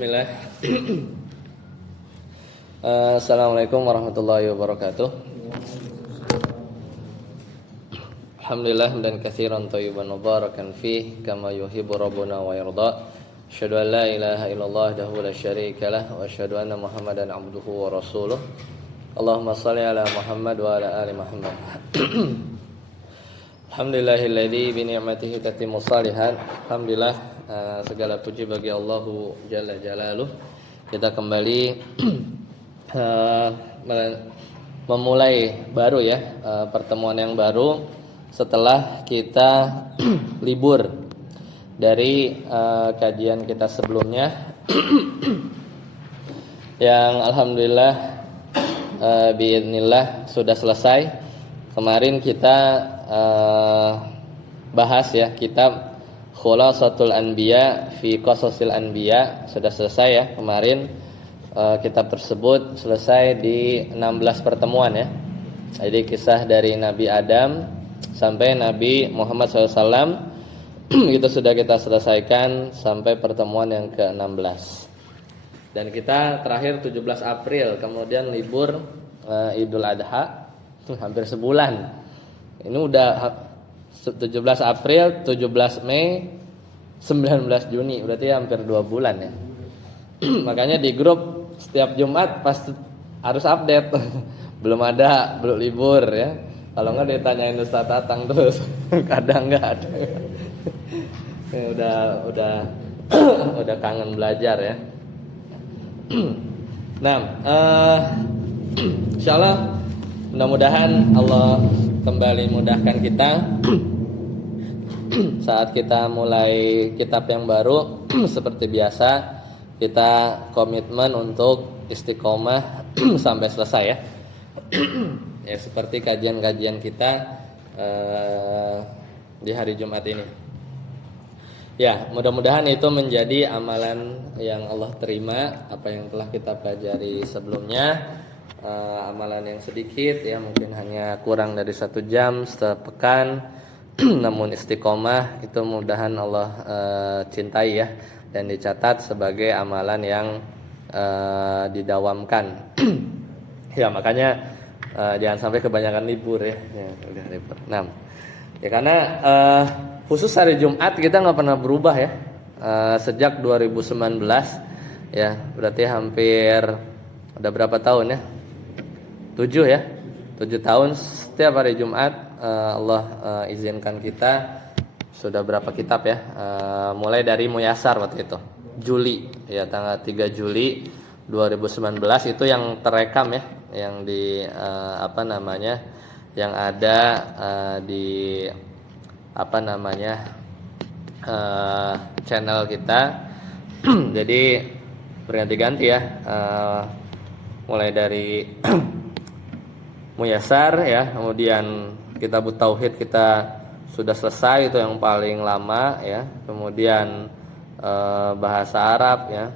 Bismillah. Assalamualaikum warahmatullahi wabarakatuh. Alhamdulillah dan katsiran thayyiban mubarakan fih kama yuhibbu rabbuna wa yarda. Asyhadu an la ilaha illallah wahdahu la syarika lah wa asyhadu anna Muhammadan abduhu wa rasuluh. Allahumma shalli ala Muhammad wa ala ali Muhammad. Alhamdulillahilladzi bi ni'matihi tatimmu shalihat. Alhamdulillah, segala puji bagi Allahu jalla jalaluh. Kita kembali memulai baru ya, pertemuan yang baru setelah kita libur dari kajian kita sebelumnya yang alhamdulillah biidznillah sudah selesai. Kemarin kita bahas ya kitab Khulasatul Anbiya fi Qasasil Anbiya, sudah selesai ya kemarin. Kitab tersebut selesai di 16 pertemuan ya. Jadi kisah dari Nabi Adam sampai Nabi Muhammad SAW itu sudah kita selesaikan sampai pertemuan yang ke-16. Dan kita terakhir 17 April, kemudian libur Idul Adha hampir sebulan. Ini udah 17 April, 17 Mei, 19 Juni, berarti hampir 2 bulan ya. Makanya di grup setiap Jumat pasti harus update. Belum libur ya. Kalau enggak ditanyain Ustaz Tatang terus. Kadang enggak ada. udah kangen belajar ya. Nah, insyaallah mudah-mudahan Allah kembali mudahkan kita saat kita mulai kitab yang baru. Seperti biasa kita komitmen untuk istiqomah sampai selesai ya. Ya seperti kajian-kajian kita di hari Jumat ini. Ya, mudah-mudahan itu menjadi amalan yang Allah terima, apa yang telah kita pelajari sebelumnya. Amalan yang sedikit ya, mungkin hanya kurang dari 1 jam sepekan, namun istiqomah itu mudahan Allah cintai ya, dan dicatat sebagai amalan yang didawamkan. Ya makanya jangan sampai kebanyakan libur ya, udah libur. Nah, ya karena khusus hari Jumat kita nggak pernah berubah ya, sejak 2019 ya, berarti hampir udah berapa tahun ya? 7 ya, 7 tahun setiap hari Jumat Allah izinkan kita. Sudah berapa kitab ya, mulai dari Muyasar waktu itu Juli ya, tanggal 3 Juli 2019 itu yang terekam ya, yang di yang ada di channel kita. Jadi berganti-ganti ya, mulai dari Muyasar ya, kemudian Kitabut Tauhid kita sudah selesai, itu yang paling lama ya. Kemudian bahasa Arab ya,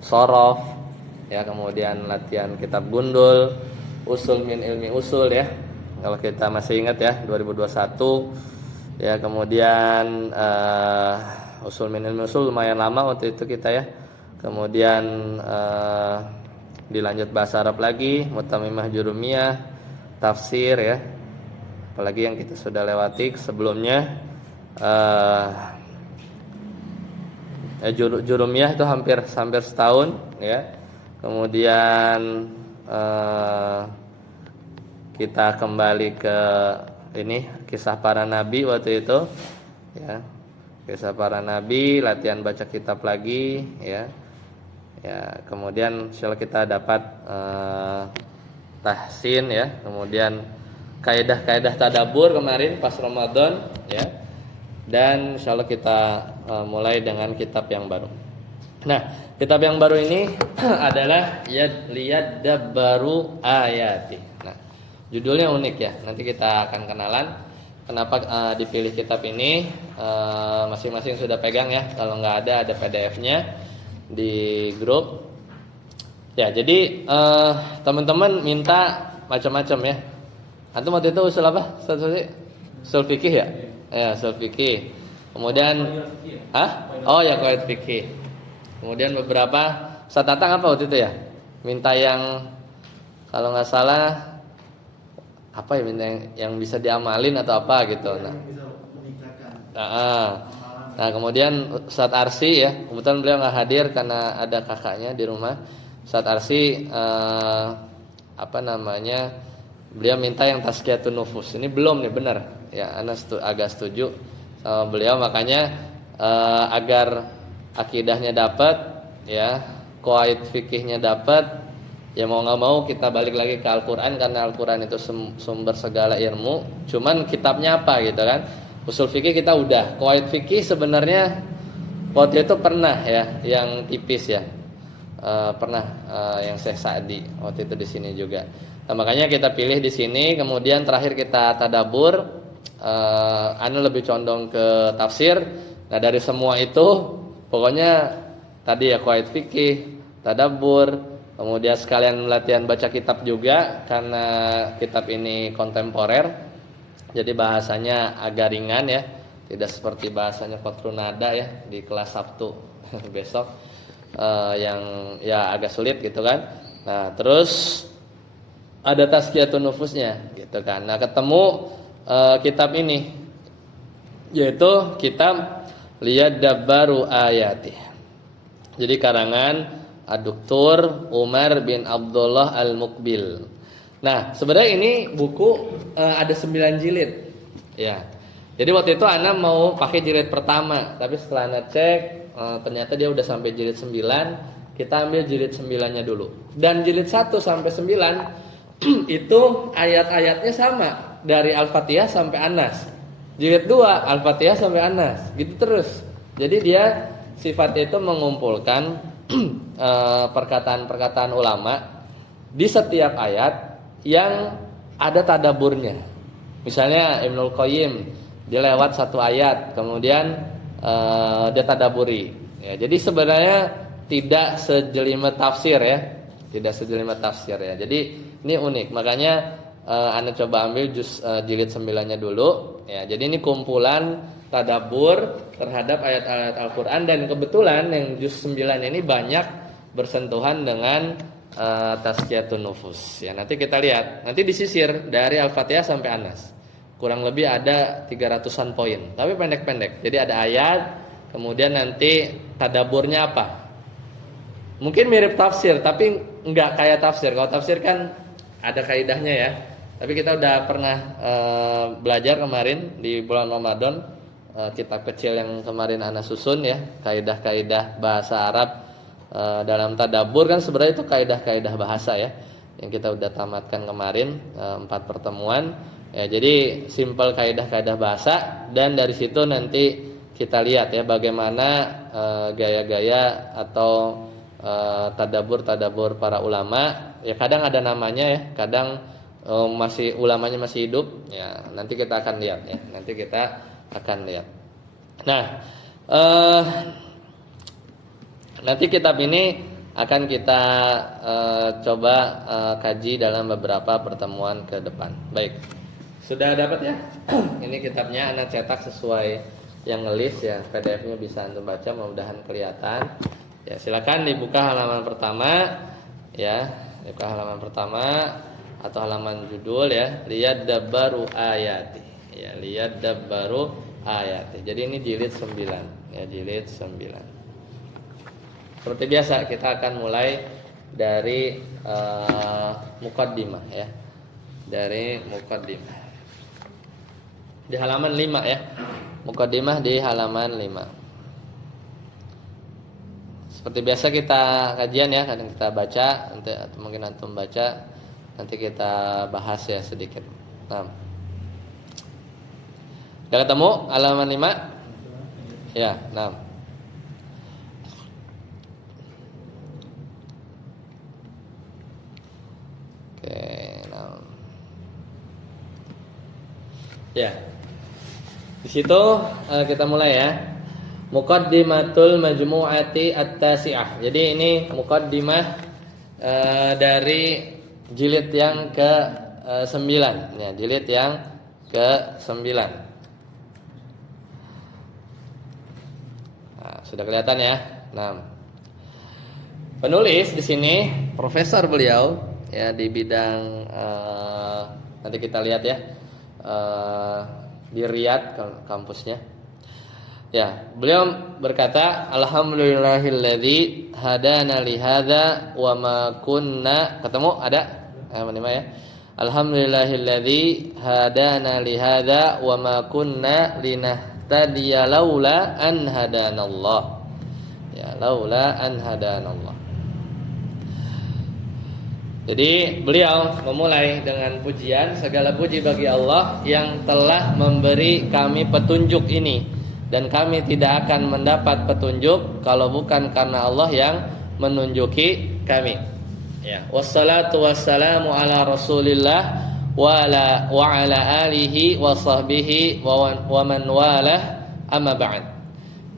Shorof ya, kemudian latihan kitab Gundul, Usul min ilmi usul ya, kalau kita masih ingat ya, 2021 ya. Kemudian Usul min ilmi usul lumayan lama waktu itu kita ya. Kemudian dilanjut bahasa Arab lagi, Mutamimah Jurumiyah, tafsir ya, apalagi yang kita sudah lewati sebelumnya. Jurumiyah itu hampir setahun ya. Kemudian kita kembali ke ini kisah para nabi waktu itu ya, kisah para nabi, latihan baca kitab lagi ya. Ya, kemudian insyaallah kita dapat tahsin ya, kemudian kaidah-kaidah tadabbur kemarin pas Ramadan ya. Dan insyaallah kita mulai dengan kitab yang baru. Nah, kitab yang baru ini adalah Liyadabbaru Ayati. Nah, judulnya unik ya. Nanti kita akan kenalan kenapa dipilih kitab ini. Masing-masing sudah pegang ya. Kalau nggak ada PDF-nya di grup. Ya, jadi teman-teman minta macam-macam ya. Antum waktu itu usul apa? Usul fikih ya? Ya, usul fikih. Kemudian oh ya, qawaid fikih. Kemudian beberapa Ustaz Tatang apa waktu itu ya? Minta yang kalau nggak salah apa ya, minta yang bisa diamalin atau apa gitu. Nah, kemudian Ustaz Arsi ya, kebetulan beliau nggak hadir karena ada kakaknya di rumah. Ustaz Arsi apa namanya? Beliau minta yang tazkiyatun nufus. Ini belum nih benar. Ya, Ana agak setuju sama beliau, makanya agar akidahnya dapat, ya, qawaid fikihnya dapat, ya mau nggak mau kita balik lagi ke Al-Qur'an karena Al-Qur'an itu sumber segala ilmu. Cuman kitabnya apa gitu kan? Usul fikih kita udah. Qawaid fikih sebenarnya waktu itu pernah ya, yang tipis ya. Pernah yang Syekh Sa'di waktu itu di sini juga. Nah, makanya kita pilih di sini, kemudian terakhir kita tadabbur. Anu lebih condong ke tafsir. Nah, dari semua itu pokoknya tadi ya qawaid fikih, tadabbur, kemudian sekalian latihan baca kitab juga karena kitab ini kontemporer. Jadi bahasanya agak ringan ya, tidak seperti bahasanya Qatrun Nada ya di kelas Sabtu besok yang ya agak sulit gitu kan. Nah, terus ada tazkiyatun nufusnya gitu kan. Nah, ketemu kitab ini yaitu kitab Liyadabbaru Ayati. Jadi karangan Ad-Doktor Umar bin Abdullah Al-Muqbil. Nah, sebenarnya ini buku ada 9 jilid. Ya. Jadi waktu itu Ana mau pakai jilid pertama, tapi setelah Ana cek ternyata dia udah sampai jilid 9. Kita ambil jilid 9-nya dulu. Dan jilid 1 sampai 9 itu ayat-ayatnya sama dari Al-Fatihah sampai An-Nas. Jilid 2 Al-Fatihah sampai An-Nas, gitu terus. Jadi dia sifatnya itu mengumpulkan perkataan-perkataan ulama di setiap ayat yang ada tadaburnya. Misalnya Ibnul Qayyim dia lewat satu ayat, kemudian dia tadaburi. Ya, jadi sebenarnya tidak sejelimet tafsir ya, tidak sejelimet tafsir ya. Jadi ini unik, makanya Anda coba ambil jilid 9-nya dulu. Ya, jadi ini kumpulan tadabbur terhadap ayat-ayat Al-Qur'an, dan kebetulan yang juz 9 ini banyak bersentuhan dengan tazkiyatun nufus. Ya, nanti kita lihat. Nanti disisir dari Al-Fatihah sampai An-Nas. Kurang lebih ada 300-an poin, tapi pendek-pendek. Jadi ada ayat, kemudian nanti tadabburnya apa. Mungkin mirip tafsir, tapi enggak kayak tafsir. Kalau tafsir kan ada kaidahnya ya. Tapi kita udah pernah belajar kemarin di bulan Ramadan, kitab kecil yang kemarin Ana susun ya, kaidah-kaidah bahasa Arab dalam tadabbur, kan sebenarnya itu kaidah-kaidah bahasa ya, yang kita udah tamatkan kemarin 4 pertemuan. Ya, jadi simpel kaidah-kaidah bahasa, dan dari situ nanti kita lihat ya bagaimana gaya-gaya atau tadabbur para ulama. Ya kadang ada namanya ya, kadang masih ulamanya masih hidup. Ya, nanti kita akan lihat ya. Nanti kita akan lihat. Nah, nanti kitab ini akan kita coba kaji dalam beberapa pertemuan ke depan. Baik. Sudah dapat ya? Ini kitabnya Ana cetak sesuai yang ngelis ya. PDF-nya bisa Anda baca, mudah-mudahan kelihatan. Ya, silakan dibuka halaman pertama ya. Dibuka halaman pertama atau halaman judul ya, Liyadabbaru Ayati. Ya, Liyadabbaru Ayati. Jadi ini jilid 9 ya, jilid 9. Seperti biasa kita akan mulai dari muqaddimah ya. Dari muqaddimah. Di halaman 5 ya. Muqaddimah di halaman 5. Seperti biasa kita kajian ya, kadang kita baca, nanti atau mungkin antum baca, nanti kita bahas ya sedikit. Nah. Sudah ketemu halaman 5? Ya, nah. Oke, nah. Ya. Di situ kita mulai ya. Muqaddimatul Majmu'ati At-Tasi'ah. Jadi ini muqaddimah dari jilid yang ke-9 ya, jilid yang ke-9. Nah, sudah kelihatan ya. Nah, Penulis di sini profesor beliau ya di bidang nanti kita lihat ya di Riyadh kampusnya. Ya, beliau berkata, alhamdulillahilladzi hadana li hadza wa ma kunna, ketemu ada mana ya? Alhamdulillahilladzi hadana li hadza wa ma kunna linahtadiya laula an hadanallah. Ya, laula an hadanallah. Jadi beliau memulai dengan pujian, segala puji bagi Allah yang telah memberi kami petunjuk ini, dan kami tidak akan mendapat petunjuk kalau bukan karena Allah yang menunjuki kami. Ya, wassalatu wassalamu ala Rasulillah wa ala alihi wa sahbihi wa man walah, amma ba'd.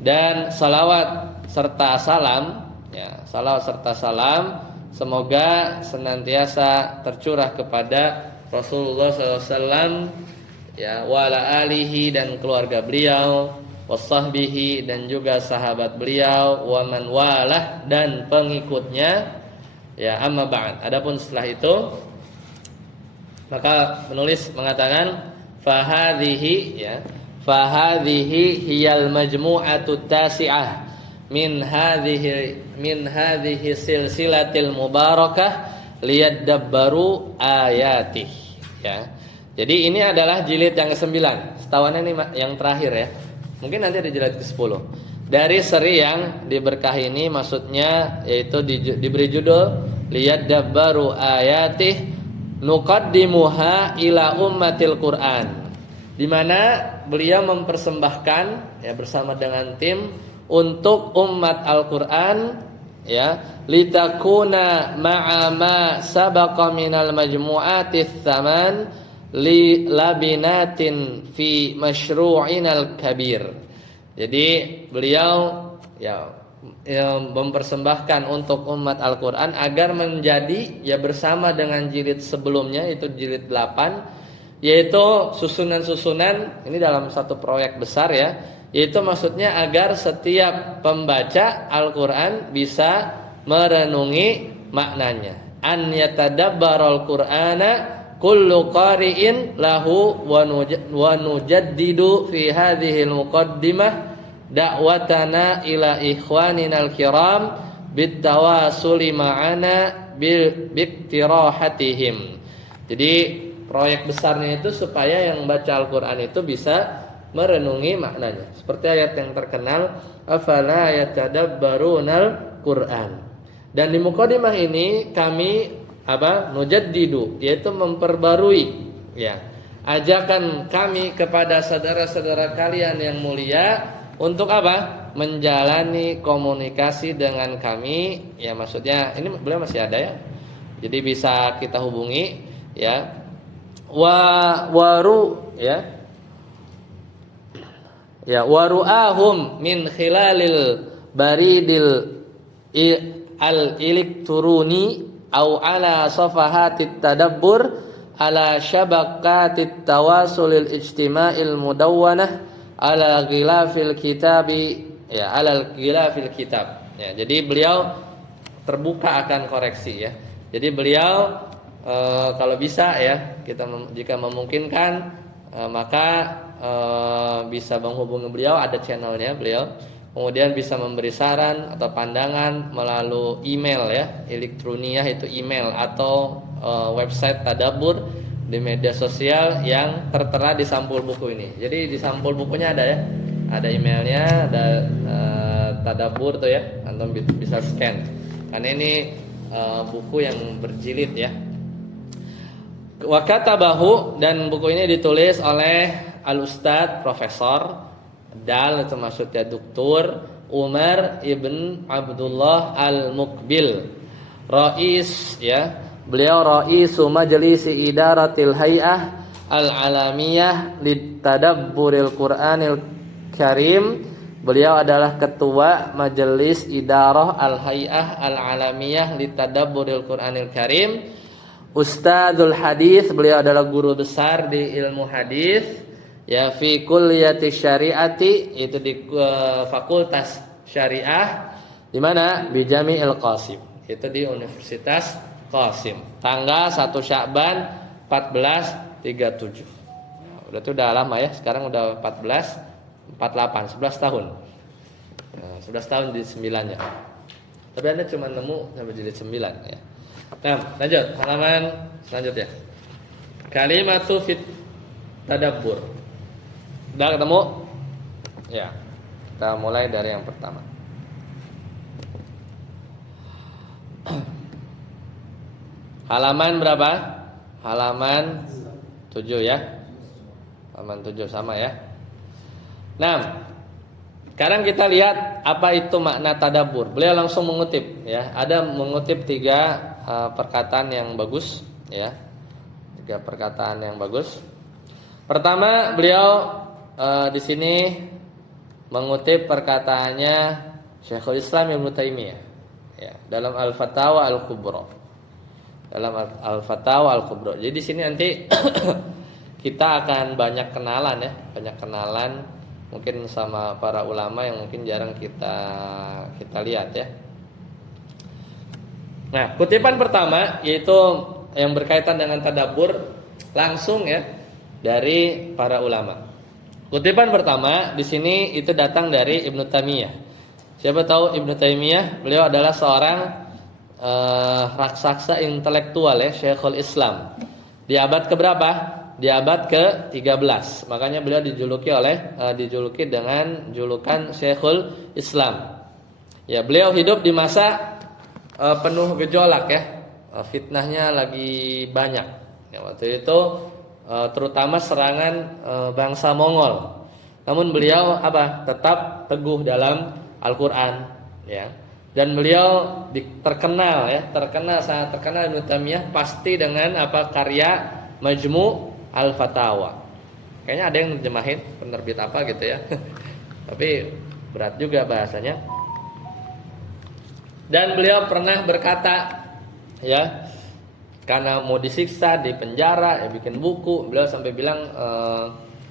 Dan salawat serta salam, ya, salawat serta salam semoga senantiasa tercurah kepada Rasulullah SAW, ya, wa ala alihi dan keluarga beliau, wasahbihi dan juga sahabat beliau, wa man walah dan pengikutnya, ya, amma ba'd. Adapun setelah itu maka penulis mengatakan fahadhihi, ya, fahadhihi hiyal majmu'atu tasi'ah min hadhihi silsilatil mubarakah liyadabbaru ayatih, ya. Jadi ini adalah jilid yang ke-9. Setahuannya ini yang terakhir ya. Mungkin nanti ada jilid ke-10. Dari seri yang diberkahi ini maksudnya yaitu diberi judul liyadabbaru ayatih nuqaddimuha ila ummatil Qur'an, di mana beliau mempersembahkan, ya, bersama dengan tim untuk umat Al-Qur'an, ya, litakuna ma'a ma sabaqa minal majmu'atis tsaman li labinatin fi masyru'inal kabir. Jadi beliau ya mempersembahkan untuk umat Al-Qur'an agar menjadi, ya, bersama dengan jilid sebelumnya itu jilid 8, yaitu susunan-susunan ini dalam satu proyek besar, ya, yaitu maksudnya agar setiap pembaca Al-Qur'an bisa merenungi maknanya. An yatadabbarul Qur'ana kullu qari'in lahu wa nujaddidu fi hadhil muqaddimah da'watana ila ikhwaninal kiram bitawasuli ma'ana biktirahatihim. Jadi proyek besarnya itu supaya yang baca Al-Qur'an itu bisa merenungi maknanya. Seperti ayat yang terkenal, afala yatadabbarunal Qur'an. Dan di muqaddimah ini kami nujaddidu, yaitu memperbarui, ya, ajakan kami kepada saudara-saudara kalian yang mulia untuk menjalani komunikasi dengan kami, ya, maksudnya ini beliau masih ada, ya. Jadi bisa kita hubungi, ya. Waru'ahum min khilalil baridil al-elektroni au ala safahatit tadabbur ala syabakatit tawasulil ijtima'il mudawwanah ala ghilafil kitabi, ya, ala ghilafil kitab, ya. Jadi beliau terbuka akan koreksi, ya. Jadi beliau kalau bisa, ya, kita jika memungkinkan maka bisa menghubungi beliau, ada channelnya beliau. Kemudian bisa memberi saran atau pandangan melalui email, ya, elektroniyah itu email, atau website Tadabbur di media sosial yang tertera di sampul buku ini. Jadi di sampul bukunya ada, ya, ada emailnya, ada Tadabbur tuh, ya, antum bisa scan. Karena ini buku yang berjilid, ya. Wa katabahu, dan buku ini ditulis oleh Al-Ustadz Profesor Dal, itu maksudnya Dr. Umar Ibn Abdullah Al-Muqbil, Rais, ya, beliau Raisu Majlisi Idaratil Hay'ah Al-Alamiyah Litadabburil Qur'anil Karim. Beliau adalah ketua Majelis Idarah Al-Hay'ah Al-Alamiyah Litadabburil Qur'anil Karim. Ustadzul Hadis, beliau adalah guru besar di ilmu hadis, ya, fi kulliyati syariati, itu di fakultas syariah, di mana? Bi Jami'il Qasim. Itu di Universitas Qasim. Tanggal 1 Sya'ban 1437. Udah tuh udah lama ya. Sekarang udah 1448, 11 tahun. Nah, 11 tahun di 9-nya. Tapi Anda cuma nemu sampai jilid 9 ya. Nah, lanjut halaman selanjutnya. Kalimatu fit tadabbur. Udah ketemu? Ya. Kita mulai dari yang pertama. Halaman berapa? Halaman 7 ya. Halaman 7 sama ya. Nah, sekarang kita lihat apa itu makna tadabbur. Beliau langsung mengutip ya. Ada mengutip 3 perkataan yang bagus ya. 3 perkataan yang bagus. Pertama, beliau di sini mengutip perkataannya Syekhul Islam Ibnu Taimiyah ya, dalam Al-Fatawa Al-Kubra. Dalam Al-Fatawa Al-Kubra. Jadi di sini nanti kita akan banyak kenalan ya, banyak kenalan mungkin sama para ulama yang mungkin jarang kita lihat ya. Nah, kutipan pertama yaitu yang berkaitan dengan tadabbur langsung ya dari para ulama. Kutipan pertama di sini itu datang dari Ibnu Taimiyah. Siapa tahu Ibnu Taimiyah? Beliau adalah seorang raksasa intelektual ya, Syekhul Islam. Di abad keberapa? Di abad ke-13. Makanya beliau dijuluki dengan julukan Syekhul Islam. Ya, beliau hidup di masa penuh gejolak ya. Fitnahnya lagi banyak. Ya, waktu itu terutama serangan bangsa Mongol. Namun beliau tetap teguh dalam Al-Qur'an ya. Dan beliau sangat terkenal Ibnu Taimiyah pasti dengan karya Majmu' Al-Fatawa. Kayaknya ada yang nerjemahin penerbit apa gitu ya. Tapi berat juga bahasanya. Dan beliau pernah berkata ya, karena mau disiksa, di penjara, ya bikin buku, beliau sampai bilang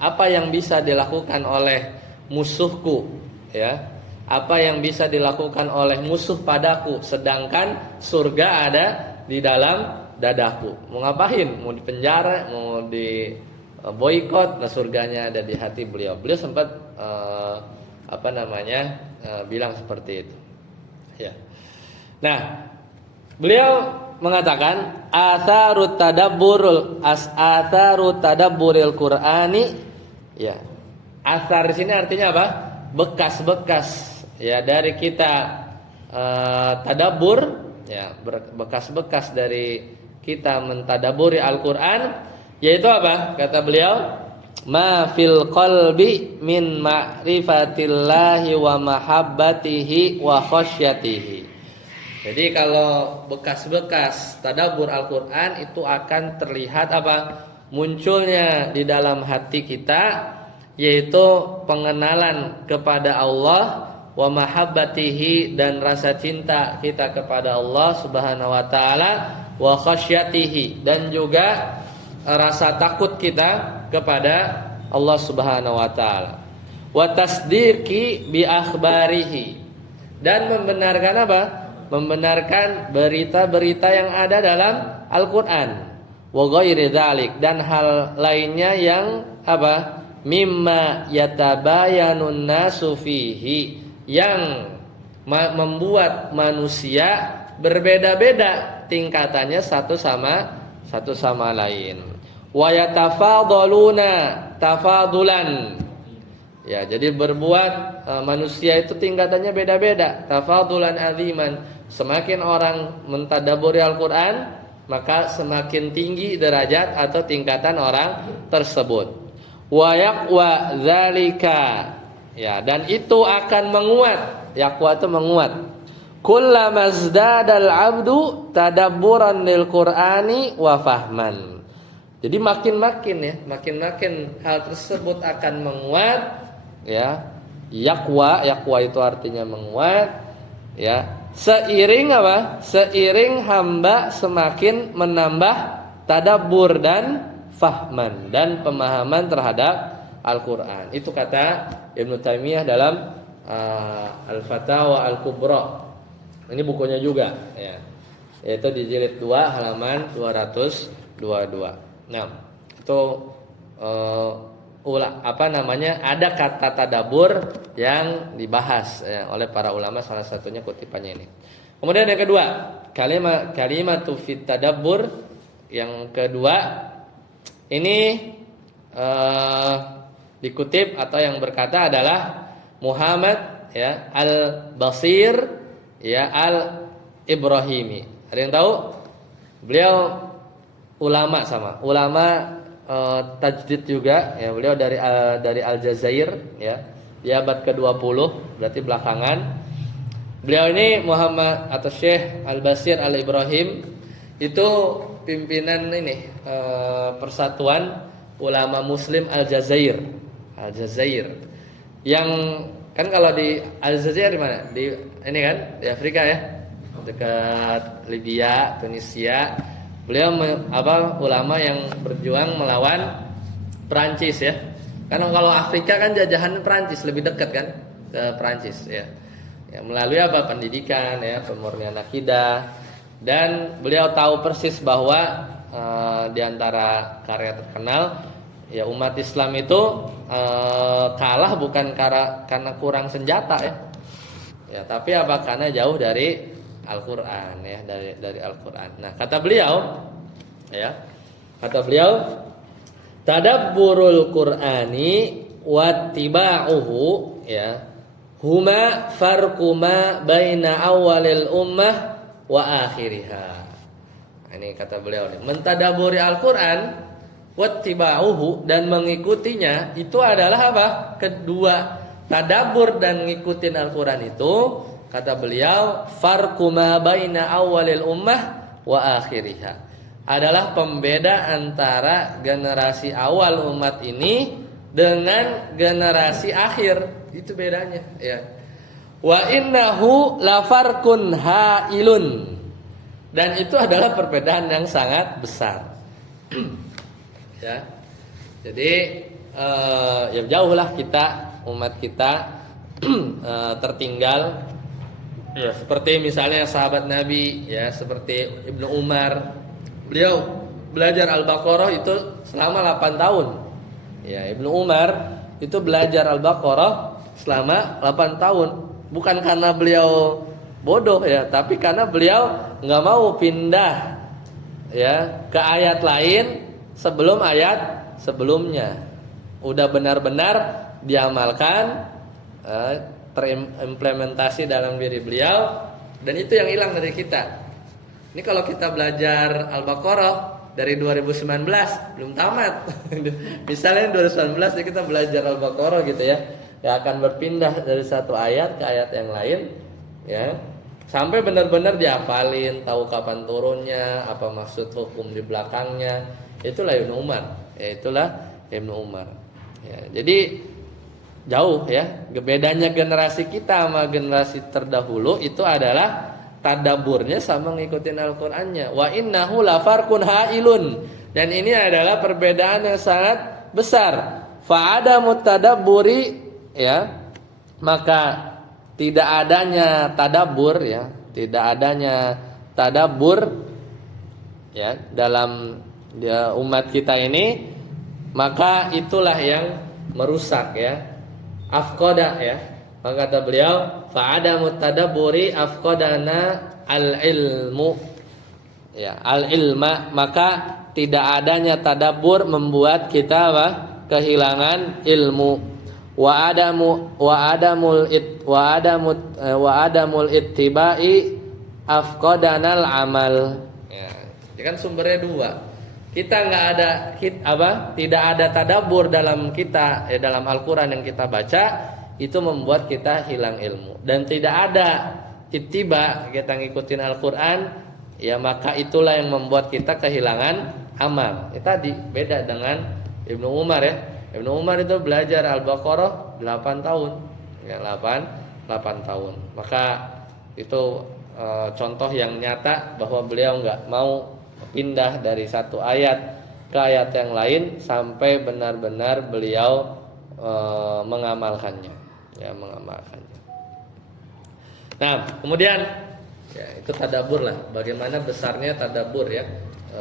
apa yang bisa dilakukan oleh musuhku ya, apa yang bisa dilakukan oleh musuh padaku, sedangkan surga ada di dalam dadaku. Mau ngapain? Mau di penjara, mau di boikot, nah surganya ada di hati beliau. Beliau sempat bilang seperti itu. Ya. Nah, beliau mengatakan atharut tadabburil Qur'ani ya. Athar di sini artinya apa? Bekas-bekas ya dari kita tadabbur ya, bekas-bekas dari kita mentadaburi Al-Qur'an, yaitu apa? Kata beliau, ma fil qalbi min ma'rifatillahi wa mahabbatihi wa khasyatihi. Jadi kalau bekas-bekas tadabbur Al-Qur'an itu akan terlihat munculnya di dalam hati kita, yaitu pengenalan kepada Allah, wa mahabbatihi, dan rasa cinta kita kepada Allah Subhanahu wa taala, wa khasyatihi, dan juga rasa takut kita kepada Allah Subhanahu wa taala. Wa tasdiqi bi akhbarihi, dan membenarkan membenarkan berita-berita yang ada dalam Al-Qur'an. Wa ghairi dzalik, dan hal lainnya yang mimma yatabayanun nasu fihi, yang membuat manusia berbeda-beda tingkatannya satu sama lain. Wa yatafadaluna tafadulan. Ya, jadi manusia itu tingkatannya beda-beda, tafadulan aziman. Semakin orang mentadabburi Al-Qur'an, maka semakin tinggi derajat atau tingkatan orang tersebut. Wa yaqwa dzalika, ya, dan itu akan menguat. Yaqwa itu menguat. Kullama zdadal 'abdu tadabburan lil Qur'ani wa fahman. Jadi makin hal tersebut akan menguat ya. Yaqwa itu artinya menguat ya. Seiring Seiring hamba semakin menambah tadabbur dan fahman, dan pemahaman terhadap Al-Qur'an. Itu kata Ibnu Taimiyah dalam Al-Fatawa Al-Kubra. Ini bukunya juga ya. Yaitu di jilid 2 halaman 222. Nah, itu ada kata tadabbur yang dibahas ya, oleh para ulama, salah satunya kutipannya ini. Kemudian yang kedua, kalimatu fit tadabbur. Yang kedua ini dikutip atau yang berkata adalah Muhammad ya Al-Basir ya Al-Ibrahimi. Ada yang tahu? Beliau ulama tajdid juga ya, beliau dari Aljazair ya, di abad ke-20, berarti belakangan. Beliau ini Muhammad atau Syekh Al-Basir Al-Ibrahim itu pimpinan ini Persatuan Ulama Muslim Aljazair. Yang kan kalau di Aljazair di mana? Di ini kan di Afrika ya, dekat Libya, Tunisia. Beliau ulama yang berjuang melawan Perancis ya. Karena kalau Afrika kan jajahan Perancis, lebih dekat kan ke Perancis ya. Ya melalui pendidikan ya, pemurnian akidah, dan beliau tahu persis bahwa di antara karya terkenal ya, umat Islam itu kalah bukan karena kurang senjata ya. Ya, tapi karena jauh dari Al-Qur'an ya, dari Al-Qur'an. Nah, kata beliau tadabburul Qur'ani wattiba'uhu ya, huma farquma baina awalil ummah wa akhiriha. Ini kata beliau nih, mentadaburi Al-Qur'an wattiba'uhu, dan mengikutinya itu adalah apa? Kedua, tadabbur dan ngikutin Al-Qur'an itu kata beliau farquma baina awalil ummah wa akhiriha, adalah pembeda antara generasi awal umat ini dengan generasi akhir. Itu bedanya ya. Wa innahu lafarqun hailun, dan itu adalah perbedaan yang sangat besar. Ya. Jadi ya jauhlah kita, umat kita tertinggal. Ya, seperti misalnya sahabat Nabi ya, seperti Ibnu Umar. Beliau belajar Al-Baqarah itu selama 8 tahun. Ya, Ibnu Umar itu belajar Al-Baqarah selama 8 tahun. Bukan karena beliau bodoh ya, tapi karena beliau enggak mau pindah ya ke ayat lain sebelum ayat sebelumnya. Udah benar-benar diamalkan, terimplementasi dalam diri beliau, dan itu yang hilang dari kita. Ini kalau kita belajar Al-Baqarah dari 2019 belum tamat. Misalnya 2019 kita belajar Al-Baqarah gitu ya, akan berpindah dari satu ayat ke ayat yang lain ya, sampai benar-benar dihafalin, tahu kapan turunnya, apa maksud hukum di belakangnya. Itulah Ibnu Umar. Ya, jadi jauh ya. Bedanya generasi kita sama generasi terdahulu itu adalah tadaburnya sama ngikutin Al-Qur'annya. Wa innahu lafarqun hailun. Dan ini adalah perbedaan yang sangat besar. Fa adamu tadabburi ya, maka tidak adanya tadabbur ya, ya dalam umat kita ini, maka itulah yang merusak ya. Afqada ya. Maka kata beliau, fa'adamu tadabburi afqadana al-ilmu. Ya, al-ilma, maka tidak adanya tadabbur membuat kita kehilangan ilmu. Wa adamul ittiba'i afqadanal amal. Ya, kan sumbernya dua. Kita tidak ada tadabbur dalam kita dalam Al-Qur'an yang kita baca, itu membuat kita hilang ilmu. Dan tidak ada ittiba, kita ngikutin Al-Qur'an, ya maka itulah yang membuat kita kehilangan amal. Itu tadi beda dengan Ibnu Umar ya. Ibnu Umar itu belajar Al-Baqarah 8 tahun. Ya, 8 tahun. Maka itu contoh yang nyata bahwa beliau enggak mau pindah dari satu ayat ke ayat yang lain sampai benar-benar beliau mengamalkannya. Ya, mengamalkannya. Nah, kemudian Ya, itu tadabbur lah. Bagaimana besarnya tadabbur ya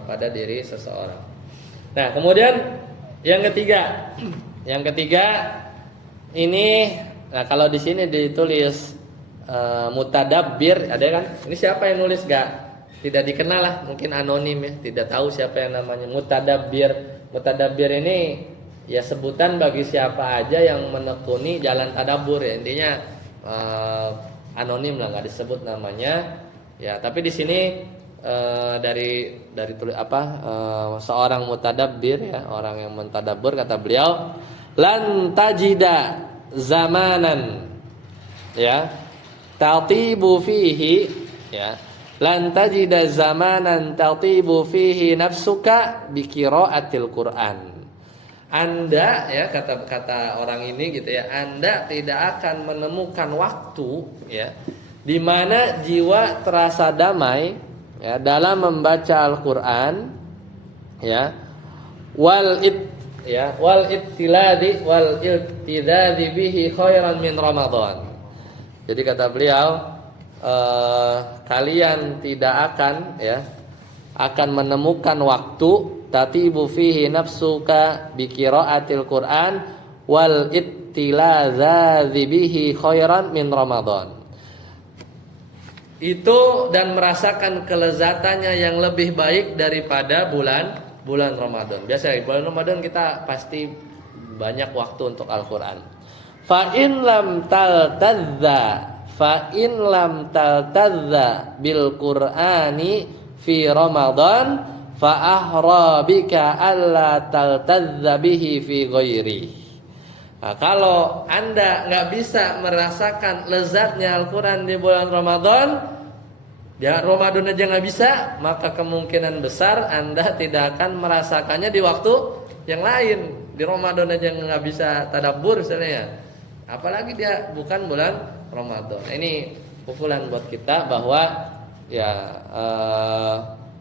pada diri seseorang. Nah, kemudian yang ketiga. Yang ketiga ini, nah kalau di sini ditulis mutadabbir, ada kan? Ini siapa yang nulis tidak dikenal lah, mungkin anonim ya, tidak tahu siapa yang namanya mutadabbir. Mutadabbir ini ya sebutan bagi siapa aja yang menekuni jalan tadabbur ya. Intinya anonim lah, nggak disebut namanya. Ya, tapi di sini dari seorang mutadabbir ya, orang yang mentadabbur, kata beliau, lan tajida zamanan ya tatibu fihi ya, lan tajida zamanan tatibu fihi nafsuka bi qiraatil Qur'an. Anda ya, kata orang ini gitu ya, Anda tidak akan menemukan waktu ya di mana jiwa terasa damai ya dalam membaca Al-Qur'an ya, wal ittiladi wal iltidadi bihi khairan min Ramadan. Jadi kata beliau, kalian tidak akan menemukan waktu tatibu fihi nafsuka bi qiraatil Qur'an wal ittiladi bihi khairan min Ramadan. Itu dan merasakan kelezatannya yang lebih baik daripada bulan Ramadan. Biasa bulan Ramadan kita pasti banyak waktu untuk Al-Qur'an. Fa in lam taltadza bil Qur'ani fi Ramadan fa ahra bika alla taltadza bihi fi ghairi. Nah, kalau Anda nggak bisa merasakan lezatnya Al-Quran di bulan Ramadan, ya Ramadan aja nggak bisa, maka kemungkinan besar Anda tidak akan merasakannya di waktu yang lain. Di Ramadan aja nggak bisa tadabbur misalnya ya, apalagi dia bukan bulan Ramadan. Ini pukulan buat kita bahwa ya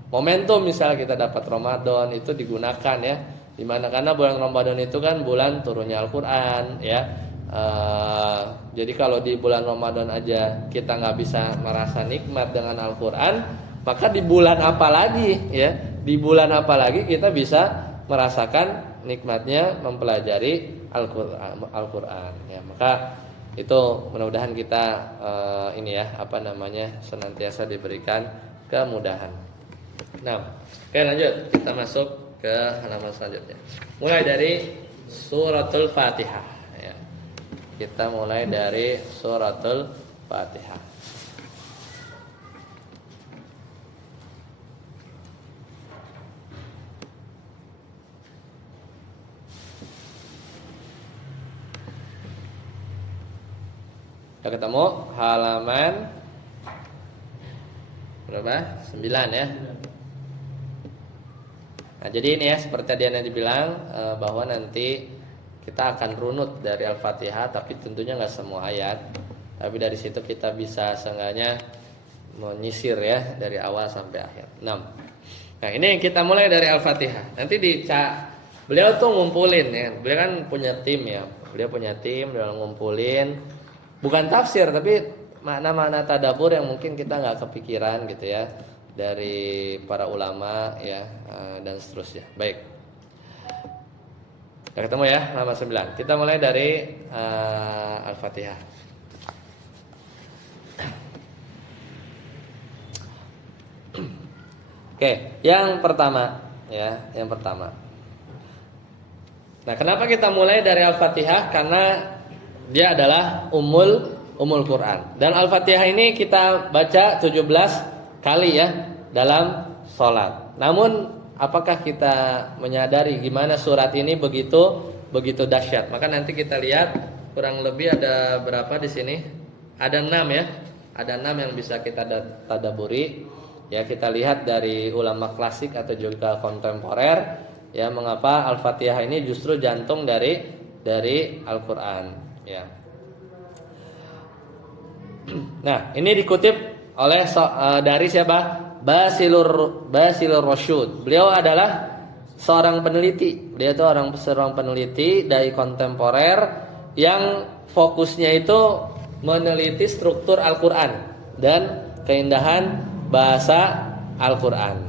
momentum misalnya kita dapat Ramadan itu digunakan ya. Dimana karena bulan Ramadan itu kan bulan turunnya Al-Quran ya. Jadi kalau di bulan Ramadan aja kita nggak bisa merasa nikmat dengan Al-Quran, maka di bulan apa lagi ya? Di bulan apa lagi kita bisa merasakan nikmatnya mempelajari Al-Quran ya. Maka itu mudah-mudahan kita senantiasa diberikan kemudahan. Nah, oke lanjut, kita masuk ke halaman selanjutnya. Mulai dari suratul Fatihah ya. Kita mulai dari suratul Fatihah. Sudah ketemu halaman berapa? 9 ya. Nah, jadi ini ya seperti tadi yang dibilang bahwa nanti kita akan runut dari Al-Fatihah, tapi tentunya nggak semua ayat. Tapi dari situ kita bisa seenggaknya menyisir ya dari awal sampai akhir. 6. Nah, ini kita mulai dari Al-Fatihah. Nanti beliau tuh ngumpulin ya. Beliau kan punya tim ya. Beliau punya tim, beliau ngumpulin bukan tafsir tapi makna-makna tadabbur yang mungkin kita nggak kepikiran gitu ya, dari para ulama ya dan seterusnya. Baik. Kita ketemu ya halaman 9. Kita mulai dari Al-Fatihah. Oke, yang pertama ya, yang pertama. Nah, kenapa kita mulai dari Al-Fatihah? Karena dia adalah Ummul Quran. Dan Al-Fatihah ini kita baca 17 kali ya dalam sholat. Namun apakah kita menyadari gimana surat ini begitu dahsyat? Maka nanti kita lihat kurang lebih ada berapa di sini? Ada 6 ya. Ada 6 yang bisa kita tadabburi. Ya, kita lihat dari ulama klasik atau juga kontemporer ya, mengapa Al-Fatihah ini justru jantung dari Al-Qur'an ya. Nah, ini dikutip oleh dari siapa? Basilur Rasyid. Beliau adalah seorang peneliti. Dia itu seorang peneliti dari kontemporer yang fokusnya itu meneliti struktur Al-Qur'an dan keindahan bahasa Al-Qur'an.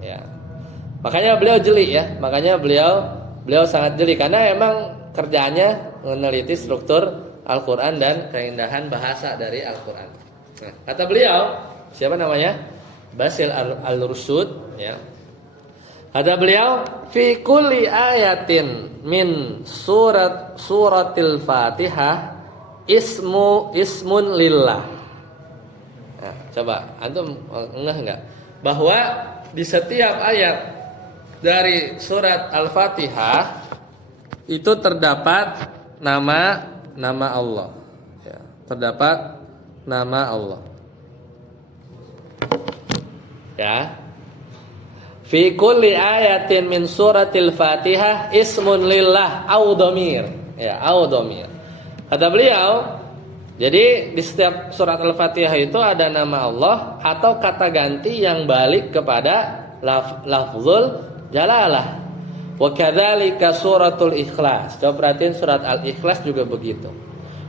Ya. Makanya beliau jeli ya. Makanya beliau sangat jeli karena emang kerjaannya meneliti struktur Al-Qur'an dan keindahan bahasa dari Al-Qur'an. Nah, kata beliau, siapa namanya? Basil Al-Rusyd ya. Kata beliau, fi kulli ayatin min suratil Fatihah ismun lillah. Nah, coba antum enggak? Bahwa di setiap ayat dari surat Al-Fatihah itu terdapat nama Allah. Ya, terdapat nama Allah. Ya. Fi kulli ayatin min suratil Fatihah ismun lillah au dhamir. Ya, au dhamir. Kata beliau, jadi di setiap surat Al-Fatihah itu ada nama Allah atau kata ganti yang balik kepada lafzul jalalah. Wa kadzalika suratul Ikhlas. Coba perhatiin surat Al-Ikhlas juga begitu.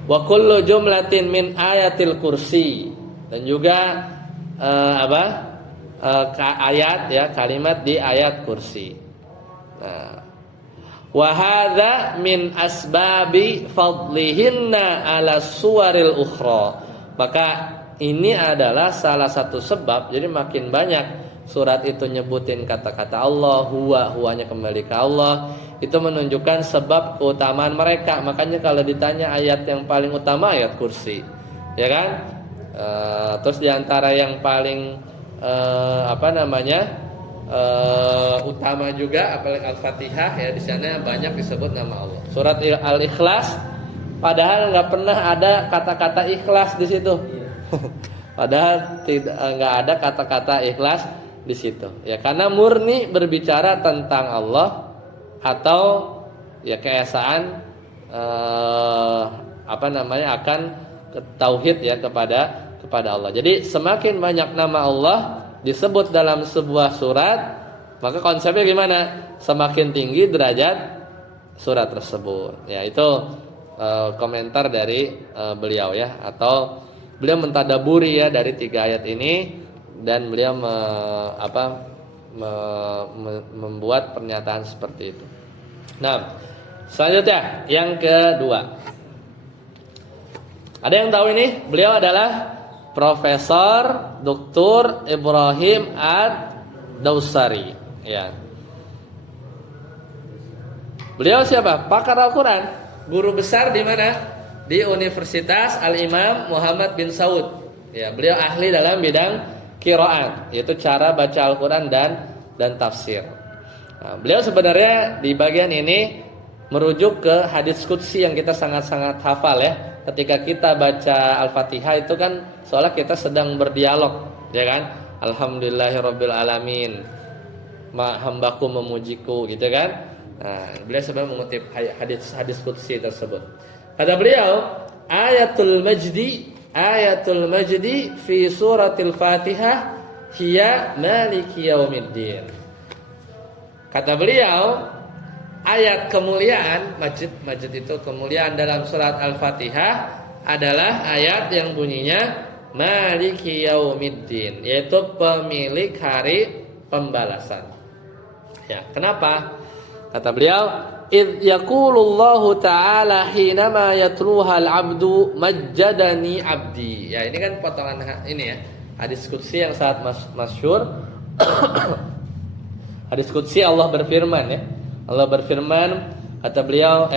Wa kullu jumlatin min ayatil kursi. Dan juga ayat ya, kalimat di ayat kursi. Nah, wa hadza min asbabi fadlihinna ala suwaril ukhra. Maka ini adalah salah satu sebab, jadi makin banyak surat itu nyebutin kata-kata Allah, huwanya kembali ke Allah, itu menunjukkan sebab keutamaan mereka. Makanya kalau ditanya ayat yang paling utama ayat kursi, ya kan? Terus diantara yang paling utama juga apalagi Al-Fatihah ya, di sana banyak disebut nama Allah. Surat Al-Ikhlas padahal nggak pernah ada kata-kata ikhlas di situ. Padahal nggak ada kata-kata ikhlas di situ. Ya karena murni berbicara tentang Allah atau ya keesaan akan tauhid ya kepada Allah. Jadi semakin banyak nama Allah disebut dalam sebuah surat, maka konsepnya gimana? Semakin tinggi derajat surat tersebut. Ya itu komentar dari beliau ya, atau beliau mentadaburi ya dari 3 ayat ini, dan beliau membuat pernyataan seperti itu. Nah, selanjutnya yang kedua. Ada yang tahu ini? Beliau adalah Profesor Dr. Ibrahim Ad-Dawsari. Ya. Beliau siapa? Pakar Al-Quran. Guru besar di mana? Di Universitas Al-Imam Muhammad bin Saud. Ya, beliau ahli dalam bidang qiraat, yaitu cara baca Al-Quran dan tafsir. Nah, beliau sebenarnya di bagian ini merujuk ke hadis qudsi yang kita sangat-sangat hafal ya. Ketika kita baca Al-Fatihah itu kan seolah kita sedang berdialog, ya kan? Alhamdulillahirabbil alamin. Hambaku memujiku, gitu kan? Nah, beliau sebenarnya mengutip hadis qudsi tersebut. Kata beliau, ayatul majdi fi suratil Fatihah hiya maliki yaumiddin. Kata beliau, ayat kemuliaan, majid itu kemuliaan dalam surat Al-Fatihah adalah ayat yang bunyinya maliki yaumiddin, yaitu pemilik hari pembalasan. Ya, kenapa? Kata beliau, id yaqulullahu ta'ala hinama yatluha al-'abdu majjadani 'abdi. Ya, ini kan potongan ini ya, hadis qudsi yang sangat masyhur. Hadis qudsi Allah berfirman ya. Allah berfirman, kata beliau,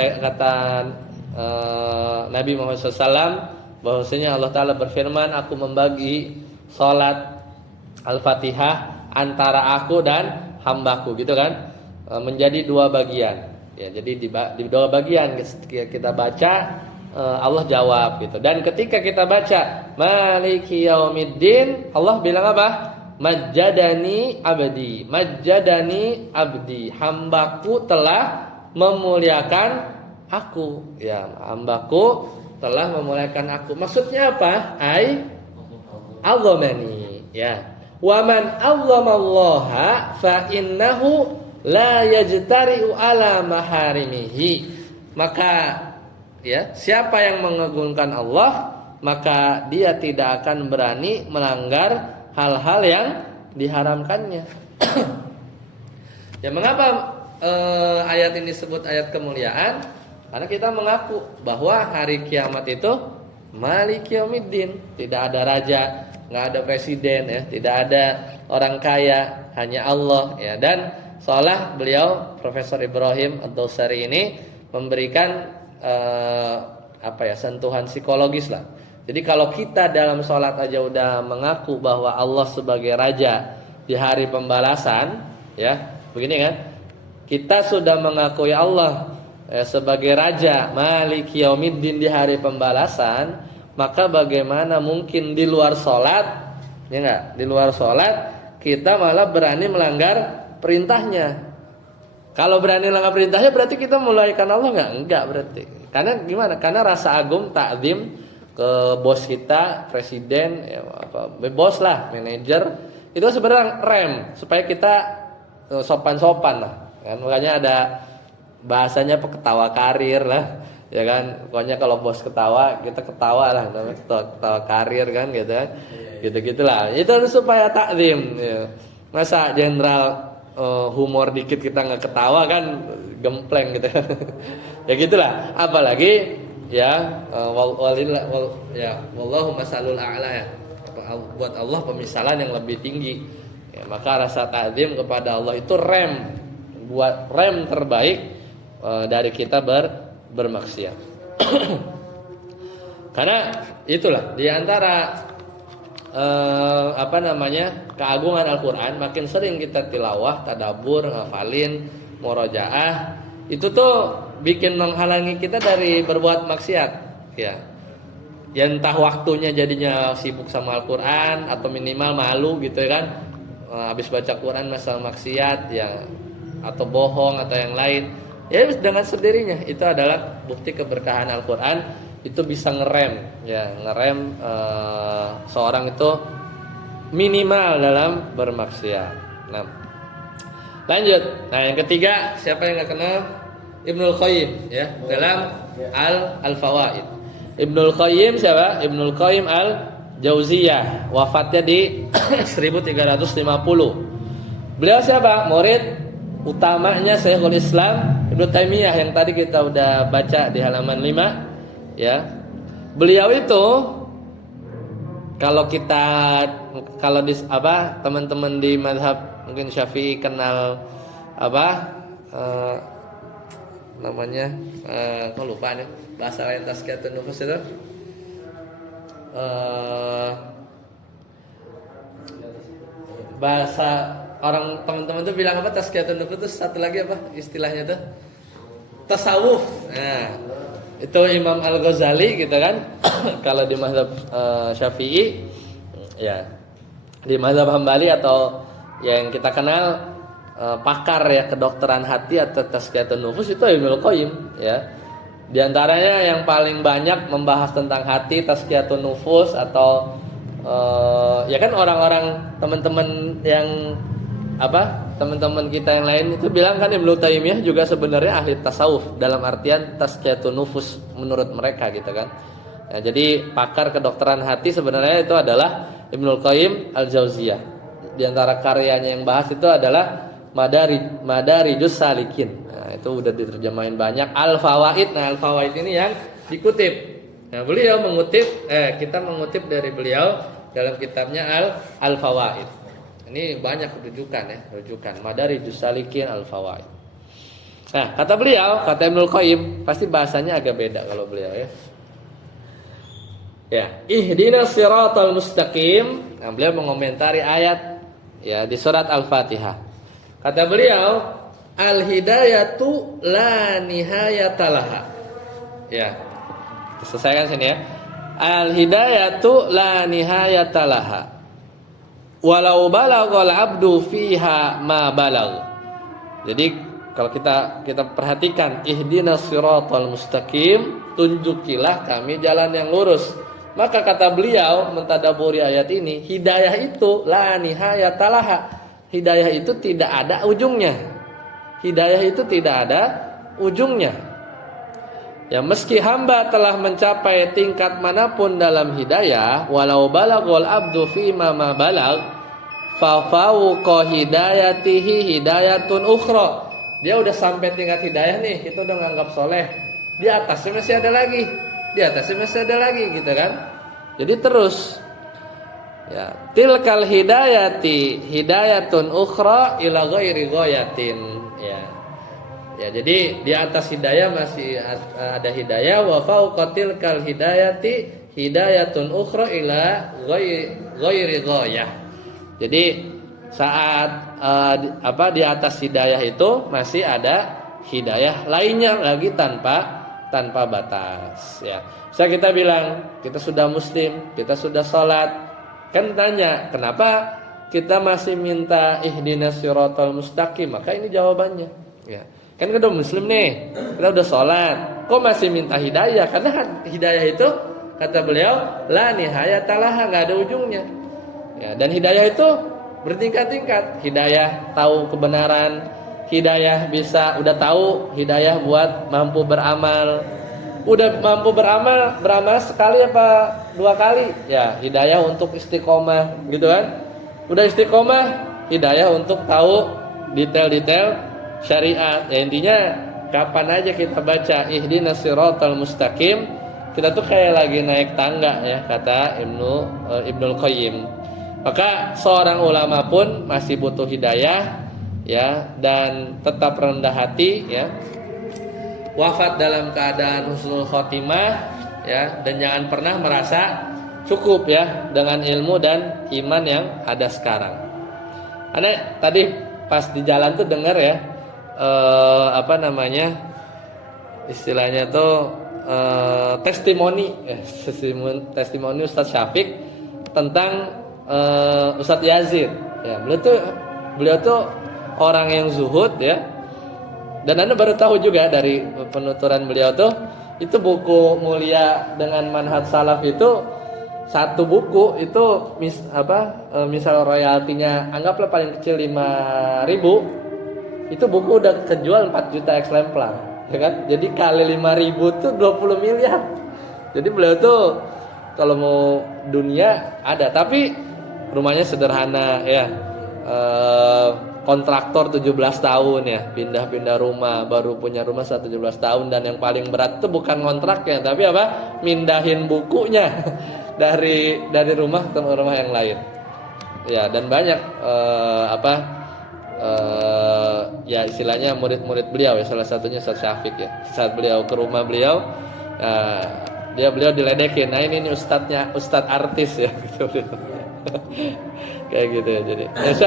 Nabi Muhammad SAW, bahwasanya Allah Ta'ala berfirman, aku membagi salat Al-Fatihah antara aku dan hambaku, gitu kan, menjadi 2 bagian. Ya, jadi di 2 bagian kita baca, Allah jawab gitu. Dan ketika kita baca Maliki Yaumiddin, Allah bilang apa? Majjadani abdi, hambaku telah memuliakan aku. Ya, hambaku telah memuliakan aku. Maksudnya apa? Azamani. Ya. Wa man azamallaha fa innahu la yajtari'u ala maharimihi. Maka ya, siapa yang mengagungkan Allah, maka dia tidak akan berani melanggar hal-hal yang diharamkannya. Ya, mengapa ayat ini disebut ayat kemuliaan? Karena kita mengaku bahwa hari kiamat itu Maliki Yaumiddin, tidak ada raja, nggak ada presiden, ya, tidak ada orang kaya, hanya Allah, ya. Dan seolah beliau Profesor Ibrahim Ad-Dawsari ini memberikan sentuhan psikologis lah. Jadi kalau kita dalam sholat aja udah mengaku bahwa Allah sebagai raja di hari pembalasan, ya, begini kan? Kita sudah mengakui Allah sebagai raja Maliki Yaumiddin di hari pembalasan, maka bagaimana mungkin di luar sholat, ya enggak? Di luar sholat kita malah berani melanggar perintahnya. Kalau berani melanggar perintahnya berarti kita melalaikan Allah enggak? Enggak berarti. Karena gimana? Karena rasa agum, takzim ke bos kita, presiden, ya, bos lah, manajer, itu sebenarnya rem supaya kita sopan-sopan lah. Kan makanya ada bahasanya ketawa karir lah, ya kan. Pokoknya kalau bos ketawa, kita ketawa lah, namanya ketawa karir kan, gitu kan. Gitu-gitulah. Itu supaya takzim. Ya. Masa jenderal humor dikit kita nggak ketawa kan gempleng gitu. Ya gitulah. Apalagi ya wallahu masalul a'la, ya. Buat Allah pemisalan yang lebih tinggi. Ya, maka rasa takzim kepada Allah itu rem terbaik dari kita bermaksiat. Karena itulah di antara keagungan Al-Qur'an, makin sering kita tilawah, tadabbur, ngafalin, murojaah, itu tuh bikin menghalangi kita dari berbuat maksiat, ya. Ya entah waktunya jadinya sibuk sama Al-Qur'an atau minimal malu gitu kan. Habis baca Quran masalah maksiat, ya, atau bohong atau yang lain, ya dengan sendirinya itu adalah bukti keberkahan Al-Quran. Itu bisa ngerem seorang itu minimal dalam bermaksiat. Nah, lanjut. Nah, yang ketiga, siapa yang nggak kenal Ibnul Qayyim, ya, dalam Al-Fawaid. Ibnul Qayyim siapa? Ibnul Qayyim Al-Jauziyah, wafatnya di 1350. Beliau siapa? Murid utamanya Syekhul Islam Ibnu Taimiyah yang tadi kita udah baca di halaman 5, ya. Beliau itu kalau teman-teman di mazhab mungkin Syafi'i kenal namanya kok lupa nih bahasa lain tazkiyatun nufus itu bahasa orang teman-teman tuh bilang apa, tazkiyatun nufus itu satu lagi apa istilahnya tuh, tasawuf. Nah, itu Imam Al-Ghazali gitu kan. Kalau di mazhab Syafi'i, ya, di mazhab Hambali atau yang kita kenal pakar ya kedokteran hati atau tazkiyatun nufus itu Ibnul Qayyim, ya. Di antaranya yang paling banyak membahas tentang hati, tazkiyatun nufus atau ya kan orang-orang teman-teman yang teman-teman kita yang lain itu bilang kan Ibnu Taimiyah juga sebenarnya ahli tasawuf dalam artian tazkiyatun nufus menurut mereka gitu kan. Nah, jadi pakar kedokteran hati sebenarnya itu adalah Ibnul Qayyim Al-Jauziyah. Di antara karyanya yang bahas itu adalah Madarijus Salikin. Nah, itu udah diterjemahin banyak. Al-Fawaid. Nah, Al-Fawaid ini yang dikutip. Nah, beliau kita mengutip dari beliau dalam kitabnya Al-Fawaid. Ini banyak rujukan Madarijus Salikin, Al-Fawaid. Nah, kata beliau, kata Ibnul Qayyim, pasti bahasanya agak beda kalau beliau, ya. Ya, ihdinas siratal mustaqim. Nah, beliau mengomentari ayat, ya, di surat Al-Fatihah. Kata beliau, al-hidayatu la nihayatalaha. Ya. Selesaikan sini, ya. Al-hidayatu la nihayatalaha. Walau balaghal abdu fiha ma balagh. Jadi kalau kita perhatikan, ihdinas siratal mustaqim, tunjukilah kami jalan yang lurus. Maka kata beliau mentadaburi ayat ini, hidayah itu la nihayatalaha. Hidayah itu tidak ada ujungnya. Hidayah itu tidak ada ujungnya. Ya, meski hamba telah mencapai tingkat manapun dalam hidayah, walau balagul abdu fi ma balag, fa fawqa hidayatihi hidayatun ukhra. Dia udah sampai tingkat hidayah nih, kita udah nganggap soleh. Di atasnya masih ada lagi, di atasnya masih ada lagi, gitu kan? Jadi terus, ya, tilkal hidayati hidayatun ukhra ila ghairi ghayatin, ya. Ya, jadi di atas hidayah masih ada hidayah, wa fawqa tilkal hidayati hidayatun ukhra ila ghairi ghayah. Jadi saat di atas hidayah itu masih ada hidayah lainnya lagi tanpa batas, ya. Bisa kita bilang kita sudah muslim, kita sudah sholat, kan tanya kenapa kita masih minta ihdinas siratal mustaqim, maka ini jawabannya, ya. Kan kita udah muslim nih, kita udah sholat, kok masih minta hidayah? Karena hidayah itu kata beliau la nihayata laha, nggak ada ujungnya, ya. Dan hidayah itu bertingkat-tingkat. Hidayah tahu kebenaran, hidayah udah tahu, hidayah buat mampu beramal. Udah mampu beramal sekali apa 2 kali? Ya, hidayah untuk istiqomah, gitu kan? Udah istiqomah, hidayah untuk tahu detail-detail syariat. Ya, intinya kapan aja kita baca ihdinas siratal mustaqim, kita tuh kayak lagi naik tangga, ya, kata Ibnul Qayyim. Maka seorang ulama pun masih butuh hidayah, ya, dan tetap rendah hati, ya. Wafat dalam keadaan husnul khotimah, ya, dan jangan pernah merasa cukup, ya, dengan ilmu dan iman yang ada sekarang. Karena tadi pas di jalan tuh dengar, ya, istilahnya tuh testimoni Ustadz Syafiq tentang Ustadz Yazid, ya. Beliau tuh orang yang zuhud, ya. Dan Anda baru tahu juga dari penuturan beliau tuh, itu buku Mulia dengan Manhaj Salaf itu, satu buku itu misal royaltinya anggaplah paling kecil 5.000, itu buku udah kejual 4 juta eksemplar, ya kan? Jadi kali 5.000 tuh 20 miliar. Jadi beliau tuh kalau mau dunia ada, tapi rumahnya sederhana, ya. Kontraktor 17 tahun, ya, pindah-pindah rumah, baru punya rumah 17 tahun, dan yang paling berat itu bukan kontraknya, tapi mindahin bukunya dari rumah ke rumah yang lain, ya. Dan banyak ya istilahnya murid-murid beliau, ya, salah satunya Ustadz Syafiq, ya. Saat beliau ke rumah beliau, beliau diledekin, nah ini ustadz artis, ya, gitu. Kayak gitu, ya.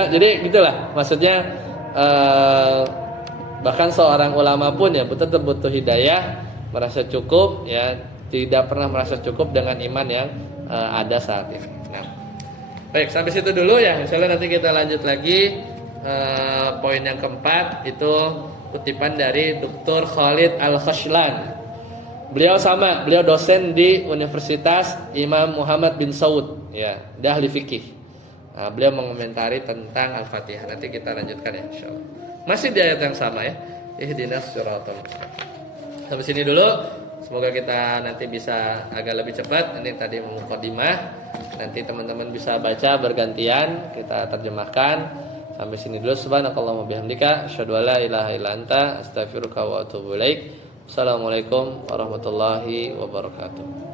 Jadi gitulah maksudnya, bahkan seorang ulama pun, ya, tetap butuh hidayah, merasa cukup, ya, tidak pernah merasa cukup dengan iman yang ada saat ini. Nah, baik, sampai situ dulu, ya. Insyaallah nanti kita lanjut lagi. Poin yang keempat itu kutipan dari Dr. Khalid Al-Khashlan. Beliau dosen di Universitas Imam Muhammad bin Saud, ya, dia ahli fikih. Nah, beliau mengomentari tentang Al-Fatihah. Nanti kita lanjutkan, ya, insyaallah. Masih di ayat yang sama, ya. Ihdinas siratal mustaqim. Sampai sini dulu. Semoga kita nanti bisa agak lebih cepat. Ini tadi mukadimah. Nanti teman-teman bisa baca bergantian, kita terjemahkan. Sampai sini dulu. Subhanakallahumma bihamdika asyhadu an la ilaha illa anta astaghfiruka wa atubu ilaik. Assalamualaikum warahmatullahi wabarakatuh.